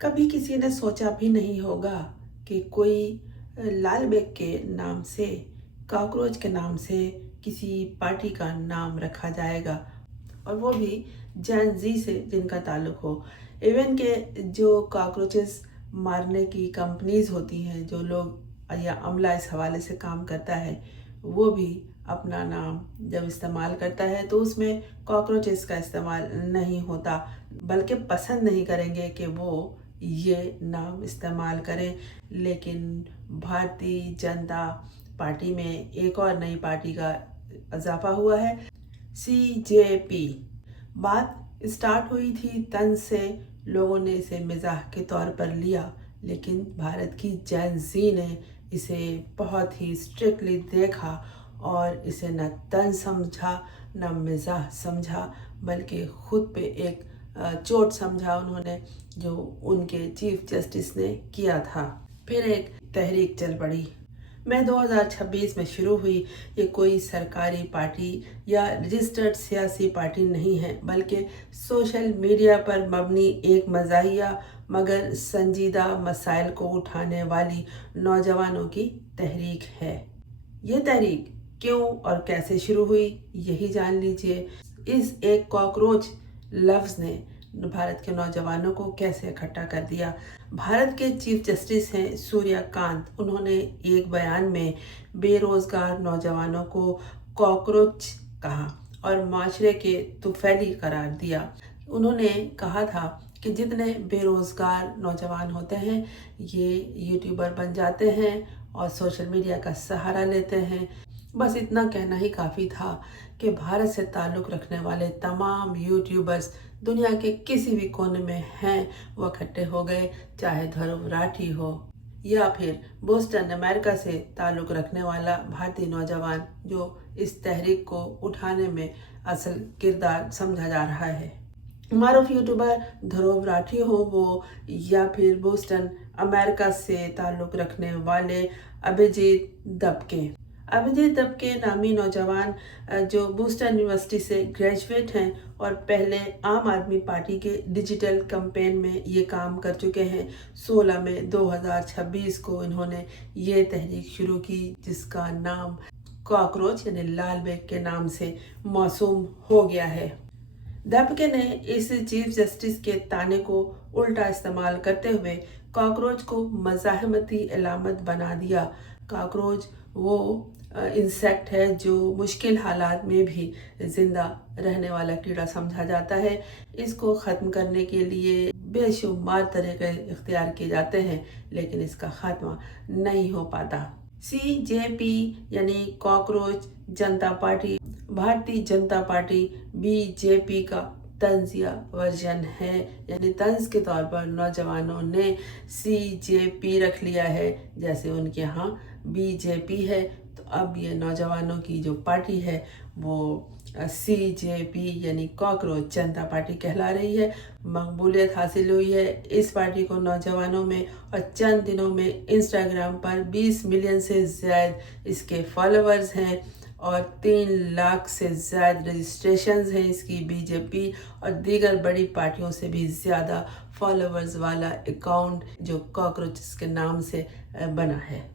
कभी किसी ने सोचा भी नहीं होगा कि कोई लाल बेग के नाम से, कॉकरोच के नाम से किसी पार्टी का नाम रखा जाएगा, और वो भी जैन जी से जिनका ताल्लुक हो। इवन के जो कॉकरोचेस मारने की कंपनीज होती हैं, जो लोग या अमला इस हवाले से काम करता है, वो भी अपना नाम जब इस्तेमाल करता है तो उसमें कॉकरोचेस का इस्तेमाल नहीं होता, बल्कि पसंद नहीं करेंगे कि वो ये नाम इस्तेमाल करें। लेकिन भारतीय जनता पार्टी में एक और नई पार्टी का इजाफा हुआ है, CJP। बात स्टार्ट हुई थी तंज से, लोगों ने इसे मिजाह के तौर पर लिया, लेकिन भारत की जैन जी ने इसे बहुत ही स्ट्रिक्टली देखा और इसे न तंज समझा न मिजाह समझा, बल्कि खुद पे एक चोट समझा उन्होंने, जो उनके चीफ जस्टिस ने किया था। फिर एक तहरीक चल पड़ी। मई 2026 में शुरू हुई। ये कोई सरकारी पार्टी या रजिस्टर्ड सियासी पार्टी नहीं है, बल्कि सोशल मीडिया पर मबनी एक मज़ाहिया मगर संजीदा मसाइल को उठाने वाली नौजवानों की तहरीक है। ये तहरीक क्यों और कैसे शुरू हुई, यही जान लीजिए। इस एक कॉकरोच लफ्ज़ ने भारत के नौजवानों को कैसे इकट्ठा कर दिया। भारत के चीफ जस्टिस हैं सूर्यकांत। उन्होंने एक बयान में बेरोजगार नौजवानों को कॉकरोच कहा और माशरे के तुफैली करार दिया। उन्होंने कहा था कि जितने बेरोजगार नौजवान होते हैं, ये यूट्यूबर बन जाते हैं और सोशल मीडिया का सहारा लेते हैं। बस इतना कहना ही काफ़ी था कि भारत से ताल्लुक़ रखने वाले तमाम यूट्यूबर्स दुनिया के किसी भी कोने में हैं, वो इकट्ठे हो गए, चाहे ध्रुव राठी हो या फिर बोस्टन अमेरिका से ताल्लुक़ रखने वाला भारतीय नौजवान, जो इस तहरीक को उठाने में असल किरदार समझा जा रहा है। मारूफ यूट्यूबर ध्रुव राठी हो वो, या फिर बोस्टन अमेरिका से ताल्लुक़ रखने वाले अभिजीत दबके नामी नौजवान, जो बोस्टन यूनिवर्सिटी से ग्रेजुएट हैं और पहले आम आदमी पार्टी के डिजिटल कैंपेन में ये काम कर चुके हैं। 16 मई 2026 को इन्होंने ये तहरीक शुरू की, जिसका नाम कॉकरोच यानी लाल बेग के नाम से मौसूम हो गया है। दबके ने इस चीफ जस्टिस के ताने को उल्टा इस्तेमाल करते हुए कॉकरोच को मज़ाहमती अलामत बना दिया। कॉकरोच वो इंसेक्ट है जो मुश्किल हालात में भी ज़िंदा रहने वाला कीड़ा समझा जाता है। इसको ख़त्म करने के लिए बेशुमार तरीक़े इख्तियार किए जाते हैं, लेकिन इसका ख़त्मा नहीं हो पाता। CJP यानी कॉकरोच जनता party Bharatiya Janata party BJP का तंजिया वर्जन है, यानी तंज के तौर पर नौजवानों ने CJP रख लिया है। जैसे उनके यहाँ BJP है, तो अब ये नौजवानों की जो पार्टी है वो CJP यानी कॉकरोच जनता पार्टी कहला रही है। मकबूलियत हासिल हुई है इस पार्टी को नौजवानों में, और चंद दिनों में इंस्टाग्राम पर 20 मिलियन से ज़्यादा इसके फॉलोअर्स हैं और 3 लाख से ज़्यादा रजिस्ट्रेशंस हैं इसकी BJP और दीगर बड़ी पार्टियों से भी ज़्यादा फॉलोअर्स वाला अकाउंट जो कॉकरोचेस के नाम से बना है।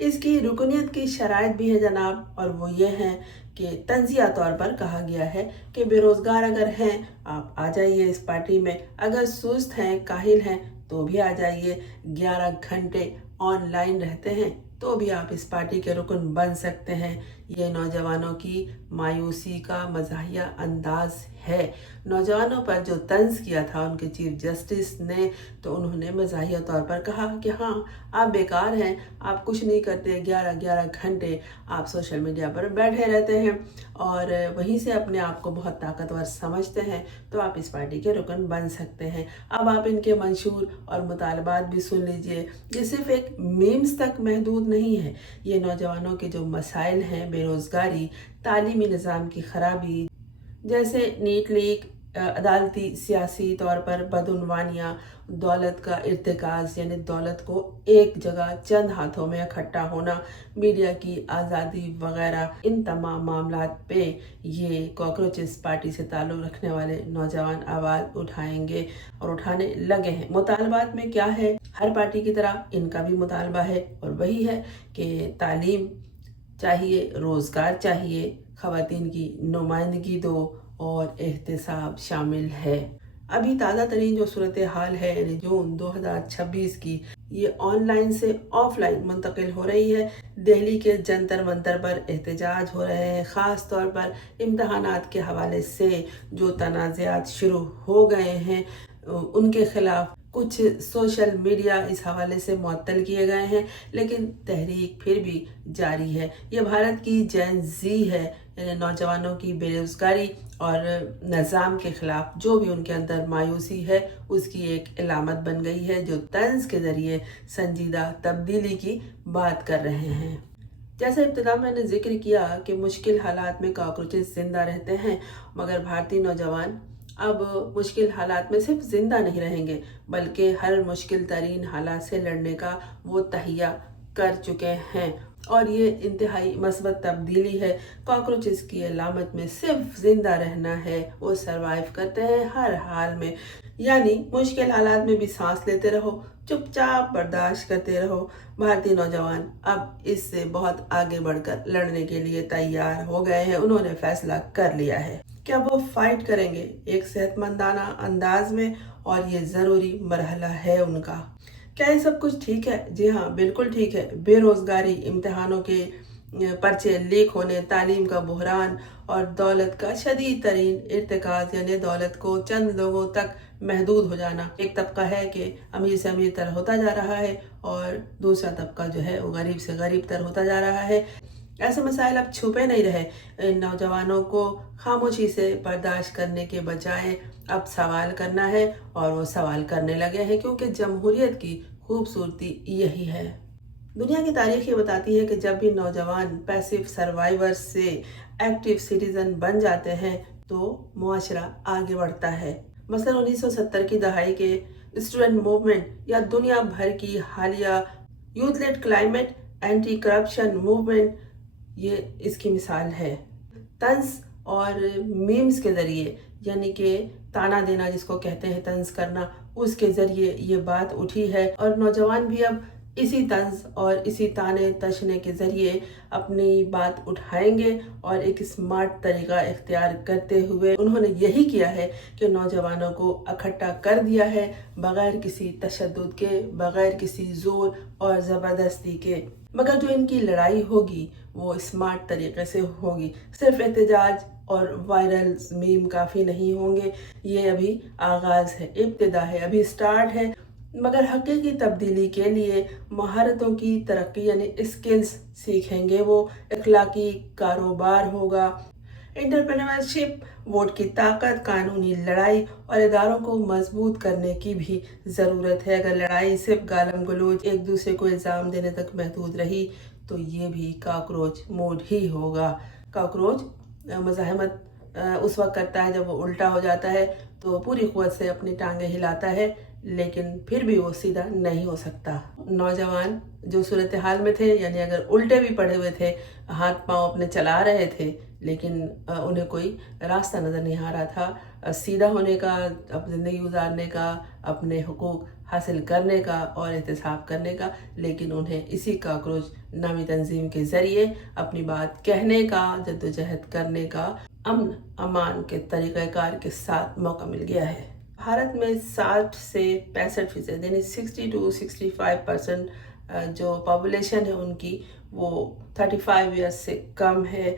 इसकी रुकनियत की शराइत भी है जनाब, और वो ये है कि तंजिया तौर पर कहा गया है कि बेरोज़गार अगर हैं आप आ जाइए इस पार्टी में, अगर सुस्त हैं काहिल हैं तो भी आ जाइए, 11 घंटे ऑनलाइन रहते हैं तो भी आप इस पार्टी के रुकन बन सकते हैं। ये नौजवानों की मायूसी का मज़ाहिया अंदाज है। नौजवानों पर जो तंज किया था उनके चीफ जस्टिस ने, तो उन्होंने मज़ाहिया तौर पर कहा कि हाँ आप बेकार हैं, आप कुछ नहीं करते, 11 घंटे आप सोशल मीडिया पर बैठे रहते हैं और वहीं से अपने आप को बहुत ताकतवर समझते हैं, तो आप इस पार्टी के रुकन बन सकते हैं। अब आप इनके मंशूर और मुतालबात भी सुन लीजिए। ये सिर्फ एक मीम्स तक महदूद नहीं है। ये नौजवानों के जो मसाइल हैं, बेरोज़गारी, तालीमी निज़ाम की ख़राबी, जैसे नीट लीक, अदालती सियासी तौर पर बदउनवानियाँ, दौलत का इर्तिकाज़ यानी दौलत को एक जगह चंद हाथों में इकट्ठा होना, मीडिया की आज़ादी वगैरह, इन तमाम मामलात पे ये कॉकरोचेस पार्टी से ताल्लुक़ रखने वाले नौजवान आवाज़ उठाएंगे और उठाने लगे हैं। मुतालबात में क्या है? हर पार्टी की तरह इनका भी मुतालबा है और वही है कि तालीम चाहिए, रोज़गार चाहिए, ख़वातीन की नुमाइंदगी दो और एहतसाब शामिल है। अभी ताज़ा तरीन जो सूरत हाल है यानी जून 2026 की, ये ऑनलाइन से ऑफलाइन मुंतकिल हो रही है। दिल्ली के जंतर मंतर पर एहतजाज हो रहे हैं, ख़ास तौर पर इम्तहानात के हवाले से जो तनाज़ात शुरू हो गए हैं उनके ख़िलाफ़ कुछ सोशल मीडिया इस हवाले से मुअत्तल किए गए हैं, लेकिन तहरीक फिर भी जारी है। ये भारत की जेन ज़ी है, यानी नौजवानों की बेरोज़गारी और निज़ाम के ख़िलाफ़ जो भी उनके अंदर मायूसी है उसकी एक इलामत बन गई है, जो तंज़ के ज़रिए संजीदा तब्दीली की बात कर रहे हैं। जैसे इब्तिदा मैंने जिक्र किया कि मुश्किल हालात में कॉकरोचेस ज़िंदा रहते हैं, मगर भारतीय नौजवान अब मुश्किल हालात में सिर्फ ज़िंदा नहीं रहेंगे बल्कि हर मुश्किल तरीन हालात से लड़ने का वो तहिया कर चुके हैं और ये इंतहाई मस्बत तब्दीली है। कॉकरोचेस की अलामत में सिर्फ ज़िंदा रहना है, वो सरवाइव करते हैं हर हाल में, यानी मुश्किल हालात में भी सांस लेते रहो, चुपचाप बर्दाश्त करते रहो। भारतीय नौजवान अब इससे बहुत आगे बढ़कर लड़ने के लिए तैयार हो गए हैं, उन्होंने फैसला कर लिया है कि अब वो फाइट करेंगे एक सेहतमंदाना अंदाज में और ये ज़रूरी मरहला है उनका। क्या ये सब कुछ ठीक है? जी हाँ, बिल्कुल ठीक है। बेरोज़गारी, इम्तिहानों के पर्चे लीक होने, तालीम का बुहरान और दौलत का शदीद तरीन इर्तिकाज़ यानी दौलत को चंद लोगों तक महदूद हो जाना। एक तबका है कि अमीर से अमीर तर होता जा रहा है और दूसरा तबका जो है वो गरीब से गरीब तर होता जा रहा है। ऐसे मसाइल अब छुपे नहीं रहे। नौजवानों को खामोशी से बर्दाश्त करने के बजाय अब सवाल करना है और वो सवाल करने लगे हैं, क्योंकि जमहूरियत की खूबसूरती यही है। दुनिया की तारीख ये बताती है कि जब भी नौजवान पैसिव सर्वाइवर से एक्टिव सिटीजन बन जाते हैं तो मुआशरा आगे बढ़ता है। मसलन 1970 की दहाई के स्टूडेंट मूवमेंट या दुनिया भर की हालिया youth led climate anti corruption movement ये इसकी मिसाल है। तंज और मीम्स के ज़रिए, यानी कि ताना देना जिसको कहते हैं, तंज करना, उसके ज़रिए ये बात उठी है और नौजवान भी अब इसी तंज और इसी ताने तशने के ज़रिए अपनी बात उठाएंगे और एक स्मार्ट तरीका इख्तियार करते हुए उन्होंने यही किया है कि नौजवानों को इकट्ठा कर दिया है बग़ैर किसी तशद्दुद के, बग़ैर किसी ज़ोर और ज़बरदस्ती के। मगर जो इनकी लड़ाई होगी वो स्मार्ट तरीके से होगी। सिर्फ एहतजाज और वायरल मीम काफ़ी नहीं होंगे। ये अभी आगाज़ है, इब्तिदा है, अभी स्टार्ट है। मगर हकीकी तब्दीली के लिए महारतों की तरक्की यानी स्किल्स सीखेंगे वो, इखलाकी कारोबार होगा, एंटरप्रेन्योरशिप, वोट की ताकत, कानूनी लड़ाई और इदारों को मजबूत करने की भी ज़रूरत है। अगर लड़ाई सिर्फ गालम गलोच, एक दूसरे को इल्ज़ाम देने तक महदूद रही तो ये भी कॉकरोच मोड ही होगा। कॉकरोच मज़ाहमत उस वक्त करता है जब वो उल्टा हो जाता है, तो पूरी क़ुव्वत से अपनी टांगें हिलाता है, लेकिन फिर भी वो सीधा नहीं हो सकता। नौजवान जो सूरत हाल में थे, यानी अगर उल्टे भी पड़े हुए थे, हाथ पांव अपने चला रहे थे, लेकिन उन्हें कोई रास्ता नज़र नहीं आ रहा था सीधा होने का, अपनी ज़िंदगी गुजारने का, अपने हुकूक हासिल करने का और एहतसाब करने का, लेकिन उन्हें इसी कॉकरोच नामी तंजीम के ज़रिए अपनी बात कहने का, जद्दोजहद करने का अमन अमान के तरीक़ाकार के साथ मौका मिल गया है। भारत में 60 से 65% यानी 60 to 65% जो पॉपुलेशन है उनकी वो 35 ईयर्स से कम है।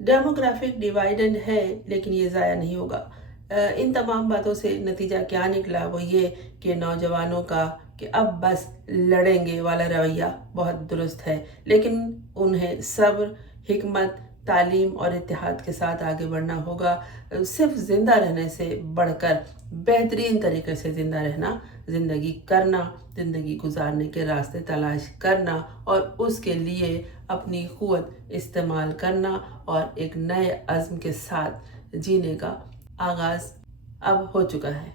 डेमोग्राफिक डिवाइडेंड है, लेकिन ये ज़ाया नहीं होगा। इन तमाम बातों से नतीजा क्या निकला? वो ये कि नौजवानों का कि अब बस लड़ेंगे वाला रवैया बहुत दुरुस्त है, लेकिन उन्हें सब्र, हिकमत, तालीम और इत्तेहाद के साथ आगे बढ़ना होगा। सिर्फ ज़िंदा रहने से बढ़कर बेहतरीन तरीके से ज़िंदा रहना, ज़िंदगी करना, ज़िंदगी गुजारने के रास्ते तलाश करना और उसके लिए अपनी क़ुव्वत इस्तेमाल करना और एक नए अज़्म के साथ जीने का आगाज़ अब हो चुका है।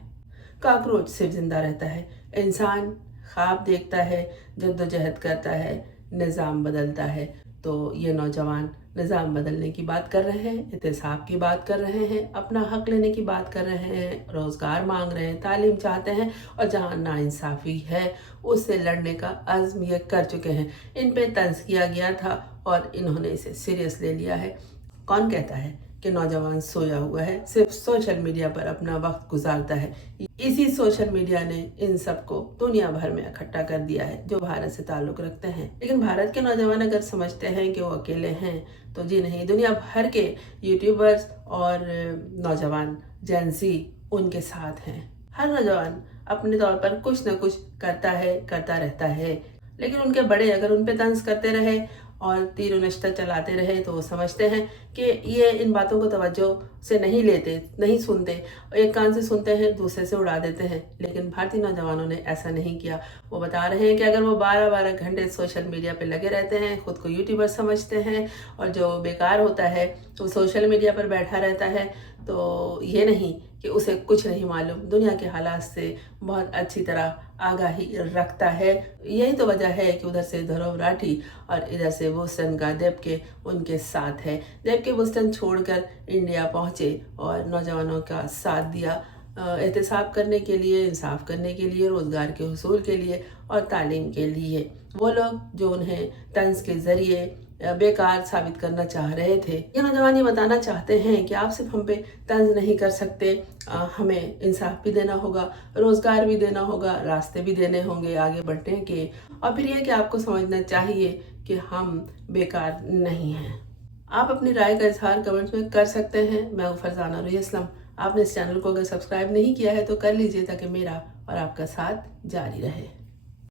कॉकरोच सिर्फ जिंदा रहता है, इंसान ख्वाब देखता है, जद्दोजहद करता है, निज़ाम बदलता है। तो ये नौजवान निज़ाम बदलने की बात कर रहे हैं, एहतिसाब की बात कर रहे हैं, अपना हक लेने की बात कर रहे हैं, रोज़गार मांग रहे हैं, तालीम चाहते हैं और जहाँ नाइंसाफ़ी है उससे लड़ने का अज़्म ये कर चुके हैं। इन पे तंज़ किया गया था और इन्होंने इसे सीरियस ले लिया है। कौन कहता है कि नौजवान सोया हुआ है, सिर्फ सोशल मीडिया पर अपना वक्त गुजारता है। इसी सोशल मीडिया ने इन सबको दुनिया भर में इकट्ठा कर दिया है जो भारत से ताल्लुक़ रखते हैं। लेकिन भारत के नौजवान अगर समझते हैं कि वो अकेले हैं तो जी नहीं, दुनिया भर के यूट्यूबर्स और नौजवान जेंजी उनके साथ हैं। हर नौजवान अपने तौर पर कुछ न कुछ करता रहता है, लेकिन उनके बड़े अगर उन पे तंज करते रहे और तीर नश्तर चलाते रहे तो वो समझते हैं कि ये इन बातों को तवज्जो से नहीं लेते, नहीं सुनते, एक कान से सुनते हैं दूसरे से उड़ा देते हैं। लेकिन भारतीय नौजवानों ने ऐसा नहीं किया। वो बता रहे हैं कि अगर वो 12-12 घंटे सोशल मीडिया पे लगे रहते हैं, खुद को यूट्यूबर समझते हैं और जो बेकार होता है वो सोशल मीडिया पर बैठा रहता है, तो ये नहीं कि उसे कुछ नहीं मालूम, दुनिया के हालात से बहुत अच्छी तरह आगाही रखता है। यही तो वजह है कि उधर से ध्रुव राठी और इधर से बोस्टन का देबके उनके साथ है। देबके बोस्टन छोड़कर इंडिया पहुंचे और नौजवानों का साथ दिया, एहतिसाब करने के लिए, इंसाफ करने के लिए, रोज़गार के हुसूल के लिए और तालीम के लिए। वो लोग जो उन्हें तंज के ज़रिए बेकार साबित करना चाह रहे थे, ये नौजवान ये बताना चाहते हैं कि आप सिर्फ हम पे तंज नहीं कर सकते, हमें इंसाफ भी देना होगा, रोज़गार भी देना होगा, रास्ते भी देने होंगे आगे बढ़ने के। और फिर ये कि आपको समझना चाहिए कि हम बेकार नहीं हैं। आप अपनी राय का इजहार कमेंट्स में कर सकते हैं। मैं हूँ फरजाना रूही असलम। आपने इस चैनल को अगर सब्सक्राइब नहीं किया है तो कर लीजिए ताकि मेरा और आपका साथ जारी रहे।